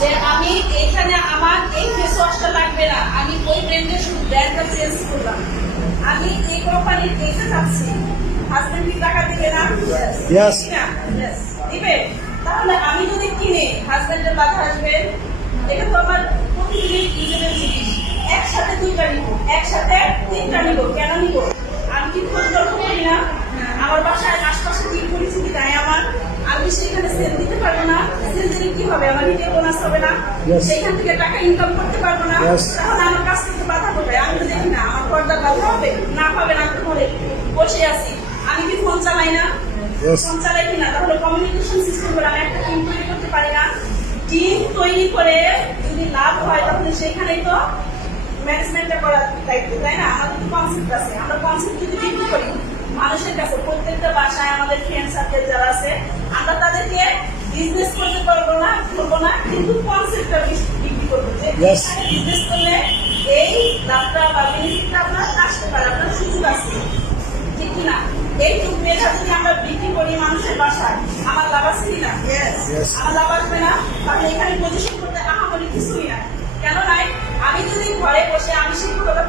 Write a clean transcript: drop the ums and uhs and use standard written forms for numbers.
যে আমি এখানে আমার এই ফেস ওয়াশটা লাগবে না, আমি ওই ব্র্যান্ডের শুধু ব্র্যান্ডটা চেঞ্জ করলাম, আমি এই কোম্পানির এইটা চাচ্ছি। হাজবেন্ড কি টাকা দিবে না? Yes. দিবে। তাহলে আমি যদি কিনে হাজবেন্ডের বাধা আসবে, এটা তো আমার প্রতিদিনের ইউজেবল জিনিস। একসাথে দুইটা নিব, একসাথে তিনটা নিব। কেন নিব? আমি কি খোঁজ গল্প করি না? আমার বাসায় আশপাশে কি পরিস্থিতি নাই আমার, আমি সেখানে সেল দিতে পারবো না। সেল দিলে কি হবে? আমার নিজের বোনাস হবে না, Yes. সেখান থেকে টাকা ইনকাম করতে পারবো না। Yes. তাহলে আমার কাছ থেকে বাধা হবে। আমি তো দেখি না আমার পর্দার বাধা হবে না, হবে না। তো ধরে বসে আছি, আমি কি ফোন চালাই না? Yes. ফোন চালাই কিনা? তাহলে কমিউনিকেশন সিস্টেম করে আমি একটা টিম তৈরি করতে পারি না? টিম তৈরি করে যদি লাভ হয় তাহলে সেখানেই তো ম্যানেজমেন্টটা করার দায়িত্ব, তাই না? আমাদের তো কনসেপ্ট আছে, আমরা কনসেপ্ট যদি বিক্রি করি মানুষের কাছে, প্রত্যেকটা বাসায় আমাদের ফ্রেন্ড সার্কেল যারা আছে, আমরা তাদেরকে বিজনেস করতে পারবো না, করবো না, কিন্তু কনসেপ্টটা বিক্রি করবো যে Yes. বিজনেস করলে এই লাভটা বা বেনিফিটটা আপনার আসতে পারে, আপনার সুযোগ আছে, ঠিক কিনা? এই মেধা যদি আমরা বিক্রি করি মানুষের বাসায়, আমার লাভ আছে কিনা? Yes. আমার লাভ আসবে না? তাহলে এখানে পজিশন করতে আহামরি কিছুই না। কেন নাই? আমি যদি ঘরে বসে আমি শিক্ষকতা